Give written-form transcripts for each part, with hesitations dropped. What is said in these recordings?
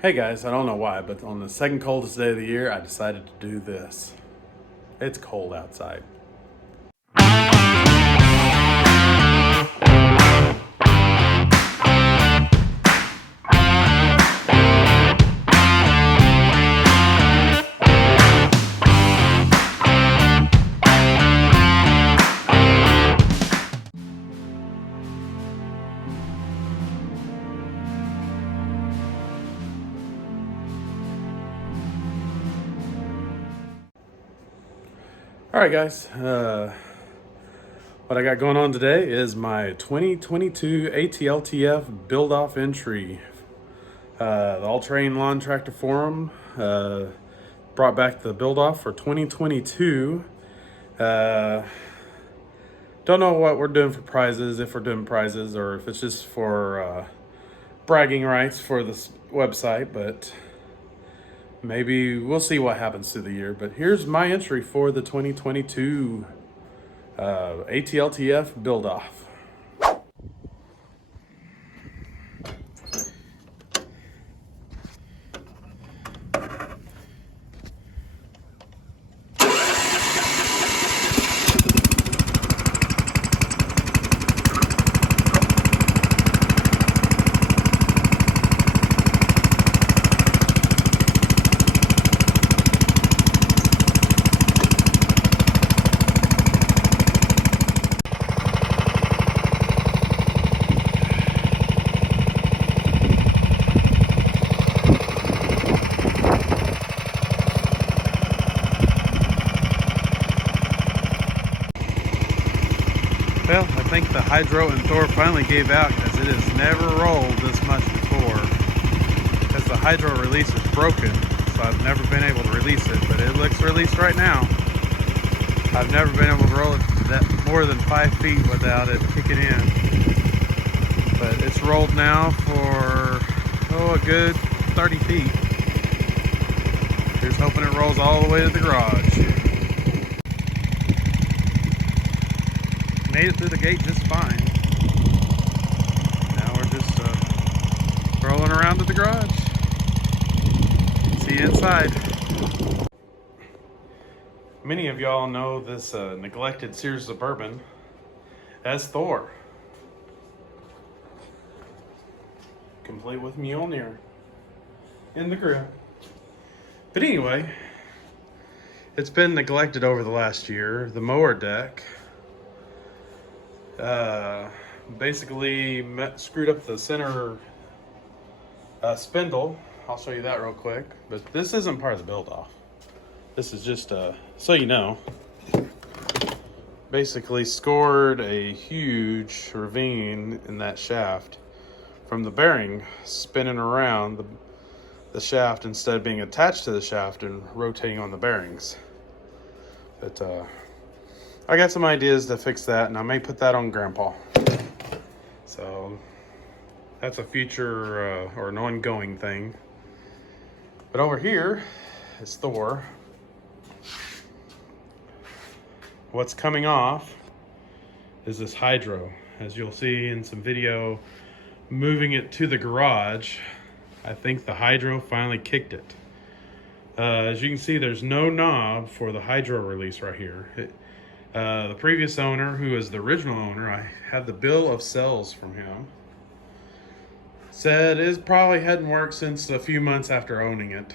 Hey guys, I don't know why, but on the second coldest day of the year, I decided to do this. It's cold outside. All right, guys. What I got going on today is my 2022 ATLTF build-off entry. The All-Terrain Lawn Tractor Forum brought back the build-off for 2022. Don't know what we're doing for prizes, if we're doing prizes, or if it's just for bragging rights for this website, but maybe we'll see what happens through the year. But here's my entry for the 2022 ATLTF build-off. Well, I think the hydro and Thor finally gave out because it has never rolled this much before. Because the hydro release is broken, so I've never been able to release it, but it looks released right now. I've never been able to roll it that more than 5 feet without it kicking in. But it's rolled now for, a good 30 feet. Here's hoping it rolls all the way to the garage. Made it through the gate just fine. Now we're just rolling around to the garage. See you inside. Many of y'all know this neglected Sears Suburban as Thor, complete with Mjolnir in the grill. But anyway, it's been neglected over the last year. The mower deck basically screwed up the center spindle. I'll show you that real quick, but this isn't part of the build off. This is just so you know, basically scored a huge ravine in that shaft from the bearing spinning around the shaft instead of being attached to the shaft and rotating on the bearings. But I got some ideas to fix that, and I may put that on Grandpa. So that's a future or an ongoing thing. But over here is Thor. What's coming off is this hydro. As you'll see in some video, moving it to the garage, I think the hydro finally kicked it. As you can see, there's no knob for the hydro release right here. The previous owner, who is the original owner, I had the bill of sales from him, said it probably hadn't worked since a few months after owning it.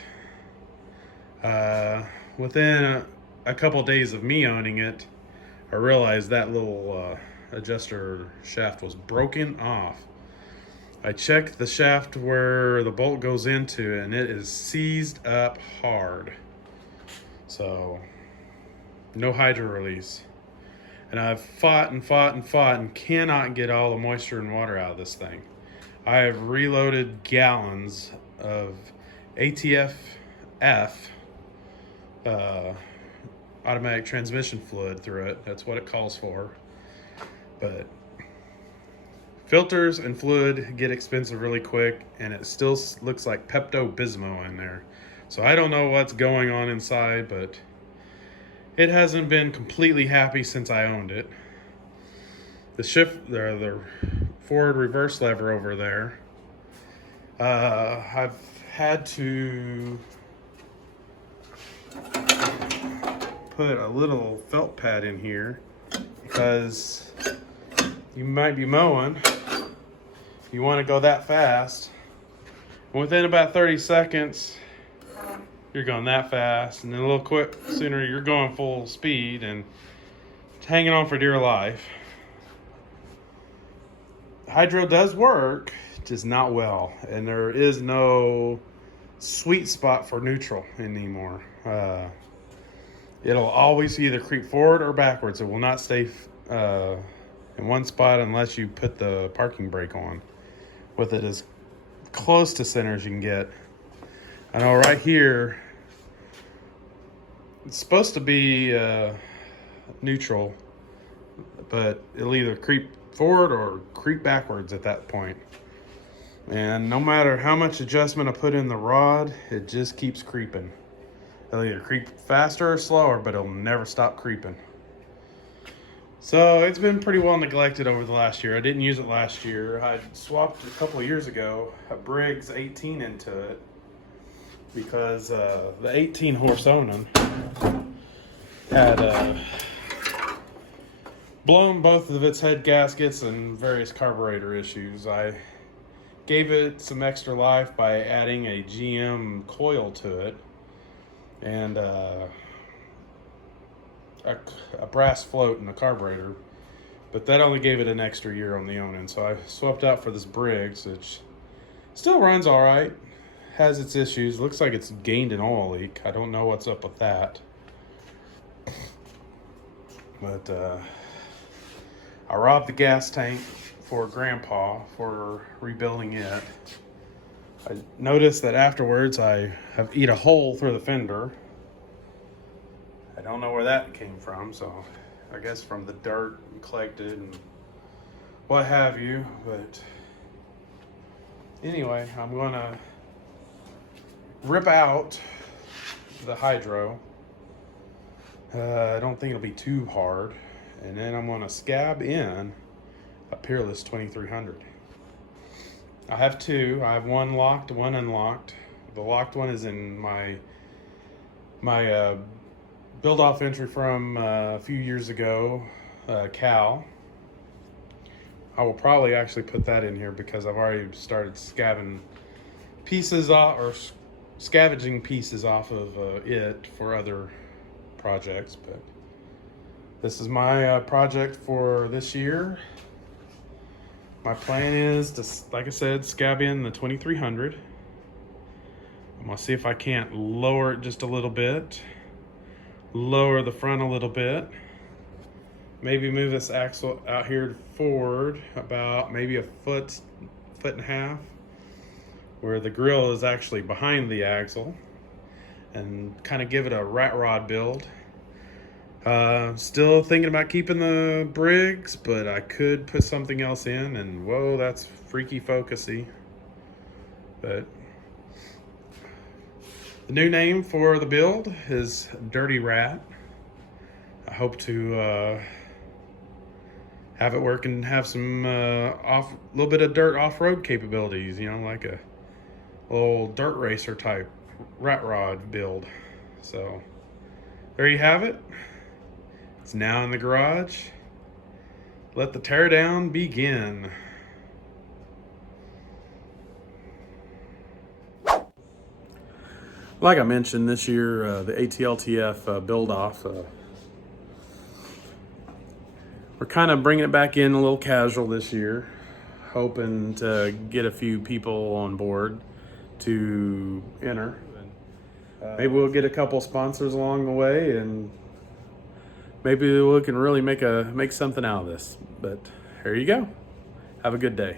Within a couple days of me owning it, I realized that little adjuster shaft was broken off. I checked the shaft where the bolt goes into, and it is seized up hard. So no hydro release. And I've fought and cannot get all the moisture and water out of this thing. I have reloaded gallons of ATLTF automatic transmission fluid through it. That's what it calls for. But filters and fluid get expensive really quick, and it still looks like Pepto-Bismol in there. So I don't know what's going on inside, but it hasn't been completely happy since I owned it. The forward reverse lever over there, I've had to put a little felt pad in here because you might be mowing. You want to go that fast. Within about 30 seconds, you're going that fast, and then a little quick sooner you're going full speed and hanging on for dear life. Hydro does work, just not well, and there is no sweet spot for neutral anymore. It'll always either creep forward or backwards. It will not stay in one spot unless you put the parking brake on, with it as close to center as you can get. I know right here it's supposed to be neutral, but it'll either creep forward or creep backwards at that point. And no matter how much adjustment I put in the rod, it just keeps creeping. It'll either creep faster or slower, but it'll never stop creeping. So it's been pretty well neglected over the last year. I didn't use it last year. I swapped a couple of years ago a Briggs 18 into it because the 18 horse Onan had blown both of its head gaskets and various carburetor issues. I gave it some extra life by adding a GM coil to it and a brass float in the carburetor, but that only gave it an extra year on the Onan. So I swapped out for this Briggs, which still runs all right, has its issues. Looks like it's gained an oil leak. I don't know what's up with that, but I robbed the gas tank for Grandpa for rebuilding it. I noticed that afterwards I have eat a hole through the fender. I don't know where that came from, so I guess from the dirt collected and what have you. But anyway, I'm gonna rip out the hydro. I don't think it'll be too hard. And then I'm gonna scab in a Peerless 2300. I have two. I have one locked, one unlocked. The locked one is in my build-off entry from a few years ago, Cal. I will probably actually put that in here because I've already started scavenging pieces off of it for other projects. But this is my project for this year. My plan is to, like I said, scab in the 2300. I'm gonna see if I can't lower it just a little bit. Lower the front a little bit. Maybe move this axle out here forward about maybe a foot and a half, where the grill is actually behind the axle, and kind of give it a rat rod build. Still thinking about keeping the Briggs, but I could put something else in, and whoa, that's freaky focusy. But the new name for the build is Dirty Rat. I hope to have it work and have some little bit of dirt off-road capabilities, you know, like a little dirt racer type rat rod build. So there you have it. It's now in the garage. Let the teardown begin. Like I mentioned, this year, the ATLTF build-off, we're kind of bringing it back in a little casual this year, hoping to get a few people on board to enter. Maybe we'll get a couple sponsors along the way, and maybe we can really make something out of this. But here you go. Have a good day.